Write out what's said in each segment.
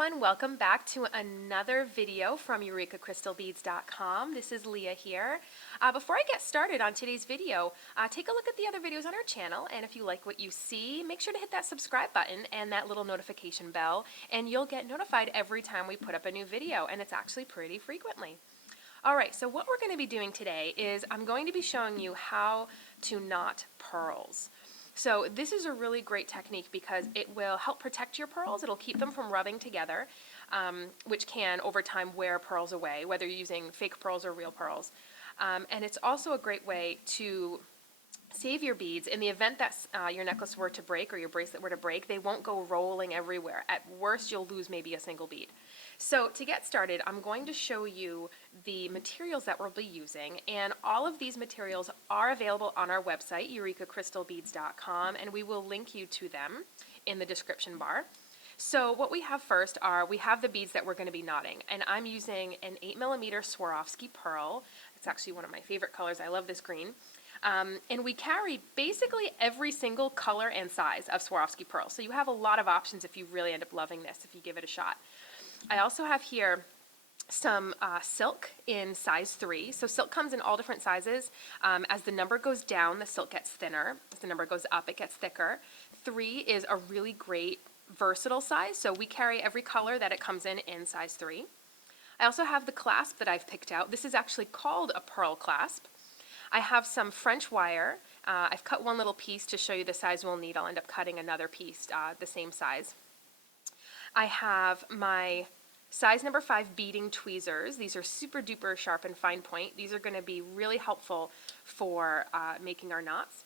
everyone, welcome back to another video from EurekaCrystalBeads.com. This is Leah here. Before I get started on today's video, take a look at the other videos on our channel, and if you like what you see, make sure to hit that subscribe button and that little notification bell, and you'll get notified every time we put up a new video, and it's actually pretty frequently. Alright, so what we're going to be doing today is I'm going to be showing you how to knot pearls. So this is a really great technique because it will help protect your pearls. It'll keep them from rubbing together, which can over time wear pearls away, whether you're using fake pearls or real pearls. And it's also a great way to save your beads. In the event that your necklace were to break or your bracelet were to break, they won't go rolling everywhere. At worst, you'll lose maybe a single bead. So to get started, I'm going to show you the materials that we'll be using, and all of these materials are available on our website, EurekaCrystalBeads.com, and we will link you to them in the description bar. So what we have first we have the beads that we're going to be knotting, and I'm using an 8mm Swarovski pearl. It's actually one of my favorite colors. I love this green. And we carry basically every single color and size of Swarovski pearl. So you have a lot of options if you really end up loving this, if you give it a shot. I also have here some silk in size 3. So silk comes in all different sizes. As the number goes down, the silk gets thinner. As the number goes up, it gets thicker. 3 is a really great versatile size, so we carry every color that it comes in size 3. I also have the clasp that I've picked out. This is actually called a pearl clasp. I have some French wire. I've cut one little piece to show you the size we'll need. I'll end up cutting another piece the same size. I have my size number 5 beading tweezers. These are super duper sharp and fine point. These are going to be really helpful for making our knots.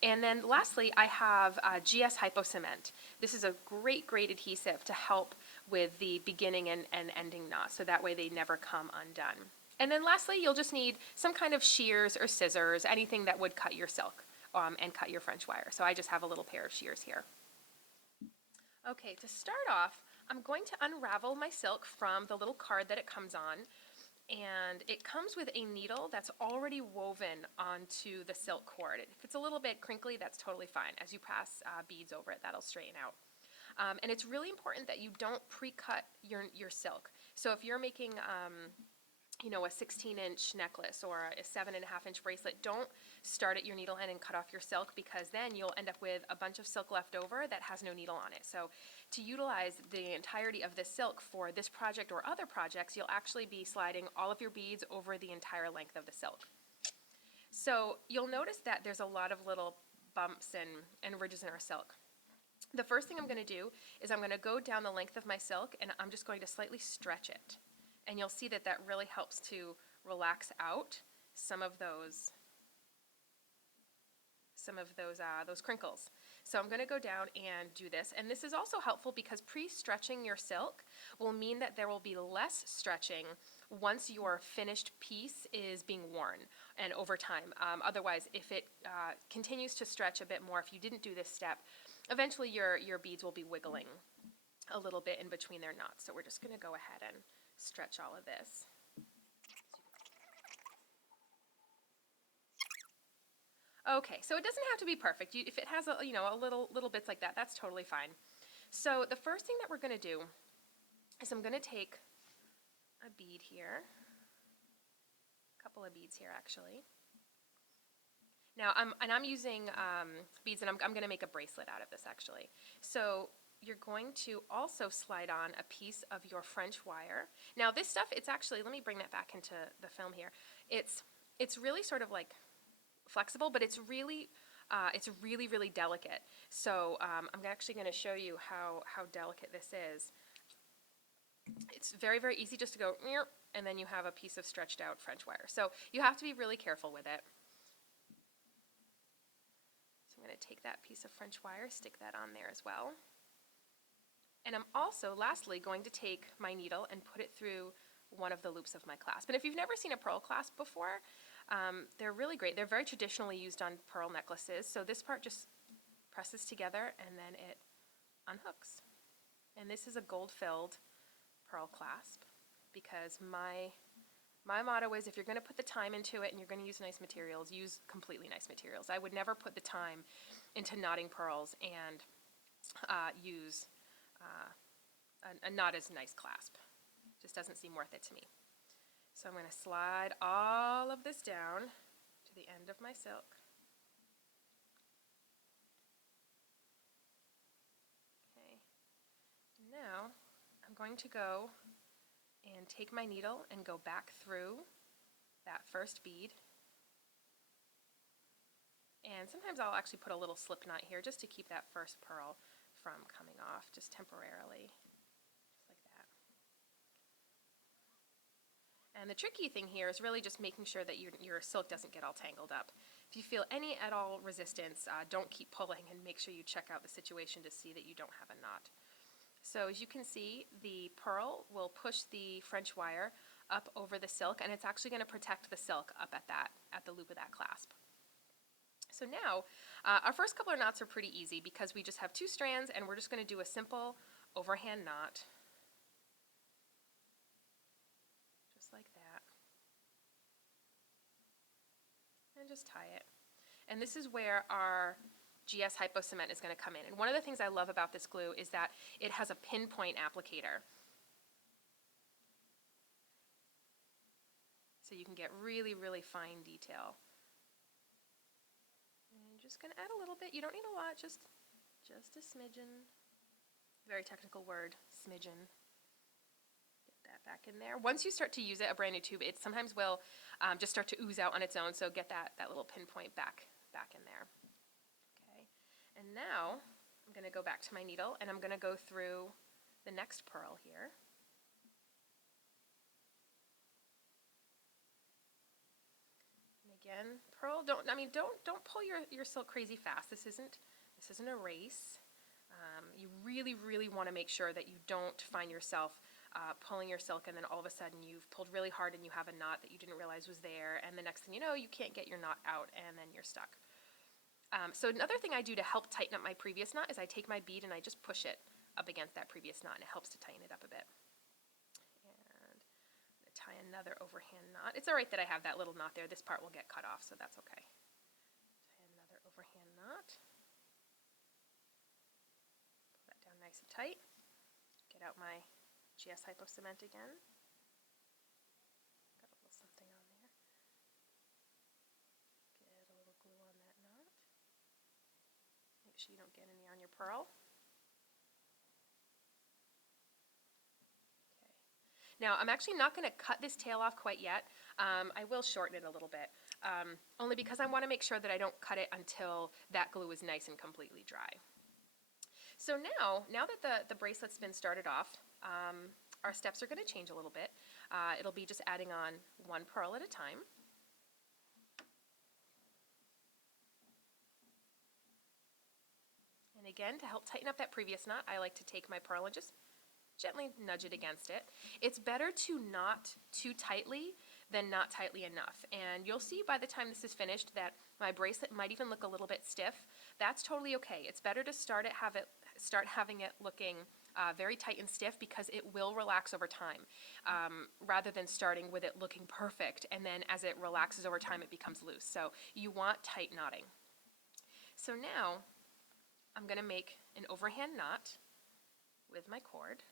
And then lastly, I have GS Hypo Cement. This is a great adhesive to help with the beginning and ending knots, so that way they never come undone. And then lastly, you'll just need some kind of shears or scissors, anything that would cut your silk and cut your French wire. So I just have a little pair of shears here. Okay, to start off, I'm going to unravel my silk from the little card that it comes on, and it comes with a needle that's already woven onto the silk cord. If it's a little bit crinkly, that's totally fine. As you pass beads over it, that'll straighten out. And it's really important that you don't pre-cut your silk. So if you're making you know, a 16-inch necklace or a 7.5-inch bracelet, don't start at your needle end and cut off your silk, because then you'll end up with a bunch of silk left over that has no needle on it. So to utilize the entirety of this silk for this project or other projects, you'll actually be sliding all of your beads over the entire length of the silk. So you'll notice that there's a lot of little bumps and ridges in our silk. The first thing I'm going to do is I'm going to go down the length of my silk, and I'm just going to slightly stretch it. And you'll see that that really helps to relax out some of those crinkles. So I'm going to go down and do this. And this is also helpful because pre-stretching your silk will mean that there will be less stretching once your finished piece is being worn and over time. Otherwise, if it continues to stretch a bit more, if you didn't do this step, eventually your beads will be wiggling a little bit in between their knots. So we're just going to go ahead and stretch all of this. Okay, so it doesn't have to be perfect. If it has a little bits like that, that's totally fine. So the first thing that we're going to do is I'm going to take a bead here, a couple of beads here actually. Now I'm using beads, and I'm going to make a bracelet out of this actually. So you're going to also slide on a piece of your French wire. Now this stuff, it's actually, let me bring that back into the film here. It's really sort of like flexible, but it's really delicate. So I'm actually going to show you how delicate this is. It's very easy just to go, and then you have a piece of stretched out French wire. So you have to be really careful with it. So I'm going to take that piece of French wire, stick that on there as well. And I'm also, lastly, going to take my needle and put it through one of the loops of my clasp. And if you've never seen a pearl clasp before, they're really great. They're very traditionally used on pearl necklaces. So this part just presses together and then it unhooks. And this is a gold-filled pearl clasp, because my motto is, if you're going to put the time into it and you're going to use nice materials, use completely nice materials. I would never put the time into knotting pearls and use a not as nice clasp. Just doesn't seem worth it to me. So I'm going to slide all of this down to the end of my silk. Okay. Now I'm going to go and take my needle and go back through that first bead. And sometimes I'll actually put a little slip knot here just to keep that first pearl from coming off just temporarily, just like that. And the tricky thing here is really just making sure that your silk doesn't get all tangled up. If you feel any at all resistance, don't keep pulling, and make sure you check out the situation to see that you don't have a knot. So as you can see, the pearl will push the French wire up over the silk, and it's actually going to protect the silk up at the loop of that clasp. So now, our first couple of knots are pretty easy because we just have 2 strands, and we're just going to do a simple overhand knot, just like that, and just tie it. And this is where our GS Hypo Cement is going to come in. And one of the things I love about this glue is that it has a pinpoint applicator. So you can get really, really fine detail. And just going to add a little bit. You don't need a lot, just a smidgen. Very technical word, smidgen. Get that back in there. Once you start to use it, a brand new tube, it sometimes will just start to ooze out on its own, so get that little pinpoint back in there. Okay, and now I'm going to go back to my needle, and I'm going to go through the next pearl here. Again, pearl, don't pull your silk crazy fast. This isn't a race. You really, really want to make sure that you don't find yourself pulling your silk and then all of a sudden you've pulled really hard and you have a knot that you didn't realize was there, and the next thing you know, you can't get your knot out and then you're stuck. So another thing I do to help tighten up my previous knot is I take my bead and I just push it up against that previous knot, and it helps to tighten it up a bit. Tie another overhand knot. It's all right that I have that little knot there. This part will get cut off, so that's okay. Tie another overhand knot. Pull that down nice and tight. Get out my GS Hypo Cement again. Got a little something on there. Get a little glue on that knot. Make sure you don't get any on your pearl. Now, I'm actually not going to cut this tail off quite yet. I will shorten it a little bit, only because I want to make sure that I don't cut it until that glue is nice and completely dry. So now that the bracelet's been started off, our steps are going to change a little bit. It'll be just adding on 1 pearl at a time. And again, to help tighten up that previous knot, I like to take my pearl and just gently nudge it against it. It's better to knot too tightly than not tightly enough. And you'll see by the time this is finished that my bracelet might even look a little bit stiff. That's totally okay. It's better to start having it looking very tight and stiff, because it will relax over time, rather than starting with it looking perfect and then as it relaxes over time it becomes loose. So you want tight knotting. So now I'm going to make an overhand knot with my cord,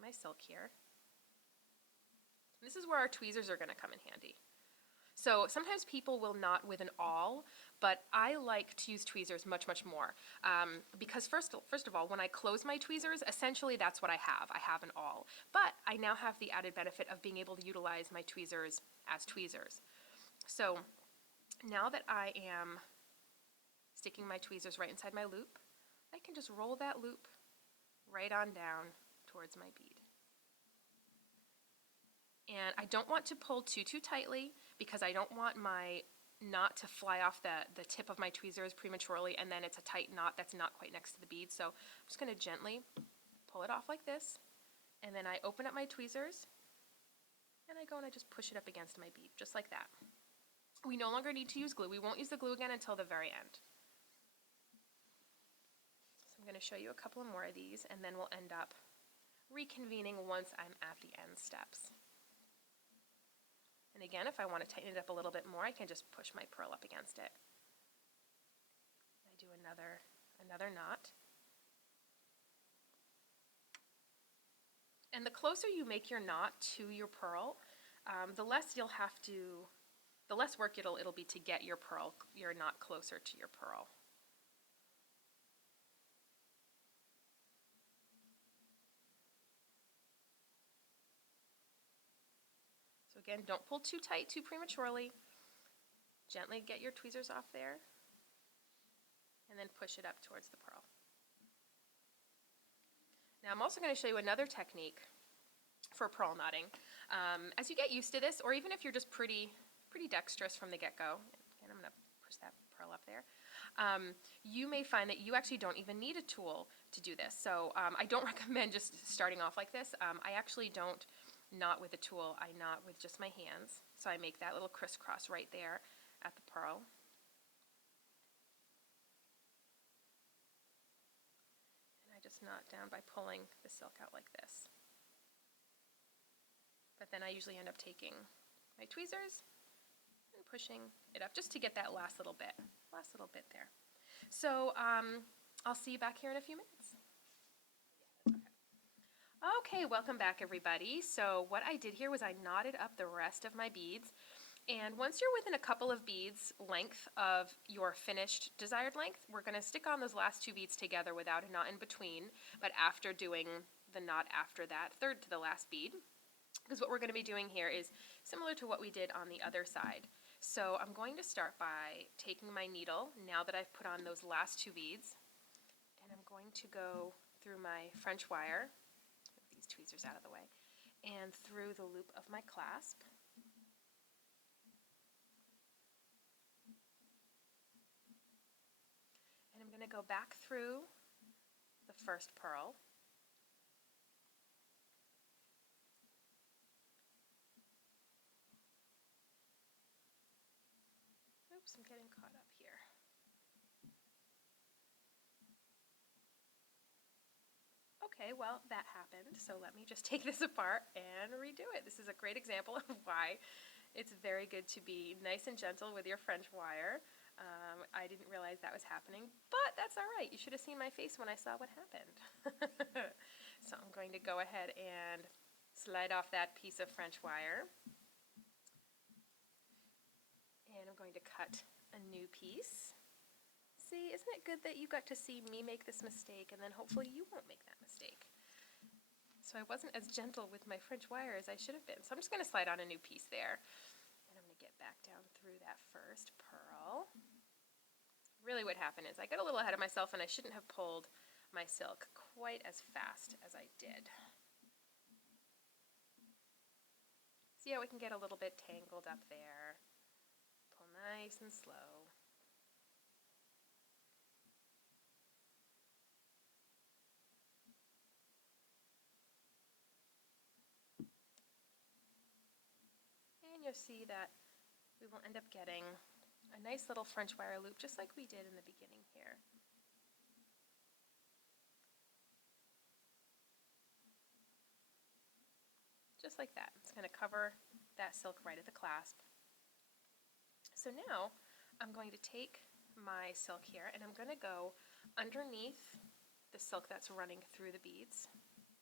my silk here. This is where our tweezers are going to come in handy. So sometimes people will knot with an awl, but I like to use tweezers much, much more. Because first of all, when I close my tweezers, essentially that's what I have. I have an awl. But I now have the added benefit of being able to utilize my tweezers as tweezers. So now that I am sticking my tweezers right inside my loop, I can just roll that loop right on down towards my bead. And I don't want to pull too tightly, because I don't want my knot to fly off the tip of my tweezers prematurely, and then it's a tight knot that's not quite next to the bead. So I'm just going to gently pull it off like this, and then I open up my tweezers, and I go and I just push it up against my bead, just like that. We no longer need to use glue. We won't use the glue again until the very end. So I'm going to show you a couple more of these, and then we'll end up reconvening once I'm at the end steps. And again, if I want to tighten it up a little bit more, I can just push my pearl up against it. I do another knot. And the closer you make your knot to your pearl, the less work it'll be to get your knot closer to your pearl. So again, don't pull too tight too prematurely. Gently get your tweezers off there, and then push it up towards the pearl. Now I'm also going to show you another technique for pearl knotting. As you get used to this, or even if you're just pretty dexterous from the get-go, and I'm going to push that pearl up there, you may find that you actually don't even need a tool to do this. So I don't recommend just starting off like this. I actually don't knot with a tool. I knot with just my hands. So I make that little crisscross right there at the pearl. And I just knot down by pulling the silk out like this. But then I usually end up taking my tweezers and pushing it up just to get that last little bit there. So I'll see you back here in a few minutes. Okay, welcome back everybody. So what I did here was I knotted up the rest of my beads, and once you're within a couple of beads length of your finished desired length, we're going to stick on those last 2 beads together without a knot in between, but after doing the knot after that, third to the last bead, because what we're going to be doing here is similar to what we did on the other side. So I'm going to start by taking my needle, now that I've put on those last 2 beads, and I'm going to go through my French wire, move these tweezers out of the way, and through the loop of my clasp. And I'm going to go back through the first pearl. Oops, I'm getting caught up here. Okay, well, that happened, so let me just take this apart and redo it. This is a great example of why it's very good to be nice and gentle with your French wire. I didn't realize that was happening, but that's all right. You should have seen my face when I saw what happened. So I'm going to go ahead and slide off that piece of French wire. And I'm going to cut a new piece. See, isn't it good that you got to see me make this mistake, and then hopefully you won't make that mistake? So I wasn't as gentle with my French wire as I should have been. So I'm just going to slide on a new piece there. And I'm going to get back down through that first pearl. Really what happened is I got a little ahead of myself, and I shouldn't have pulled my silk quite as fast as I did. See how it can get a little bit tangled up there. Pull nice and slow. And you'll see that we will end up getting a nice little French wire loop just like we did in the beginning here. Just like that. It's going to cover that silk right at the clasp. So now I'm going to take my silk here and I'm going to go underneath the silk that's running through the beads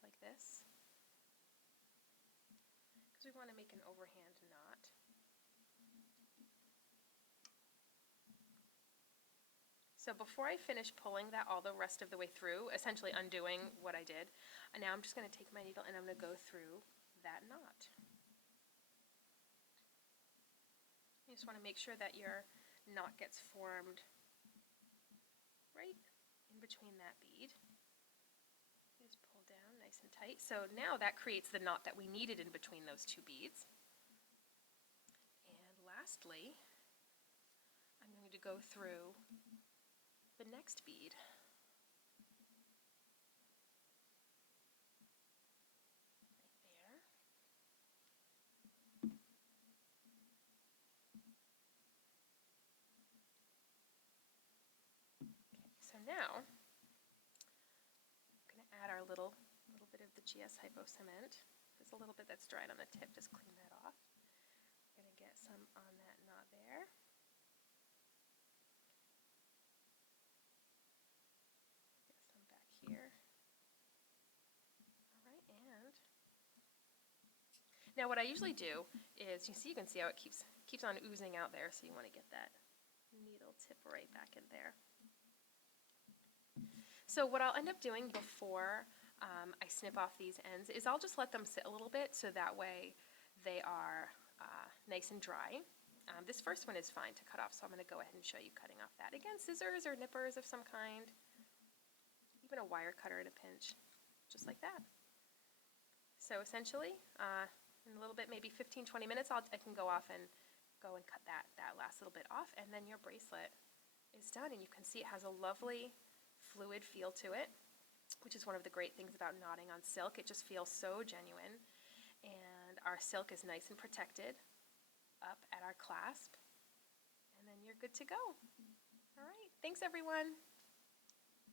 like this, because we want to make an overhand knot. So before I finish pulling that all the rest of the way through, essentially undoing what I did, and now I'm just going to take my needle and I'm going to go through that knot. You just want to make sure that your knot gets formed right in between that bead. Just pull down nice and tight. So now that creates the knot that we needed in between those 2 beads. And lastly, I'm going to go through the next bead. Right there. Okay, so now I'm going to add our little bit of the GS Hypo Cement. There's a little bit that's dried on the tip, just clean that off. I'm going to get some on that knot there. Get some back here. All right, and Now what I usually do is, you can see how it keeps on oozing out there, so you want to get that needle tip right back in there. So what I'll end up doing before I snip off these ends is I'll just let them sit a little bit so that way they are nice and dry. This first one is fine to cut off, so I'm going to go ahead and show you cutting off that. Again, scissors or nippers of some kind, even a wire cutter in a pinch, just like that. So essentially, in a little bit, maybe 15-20 minutes, I can go off and cut that last little bit off, and then your bracelet is done. And you can see it has a lovely fluid feel to it, which is one of the great things about knotting on silk. It just feels so genuine, and our silk is nice and protected up at our clasp, and then you're good to go. All right, thanks everyone.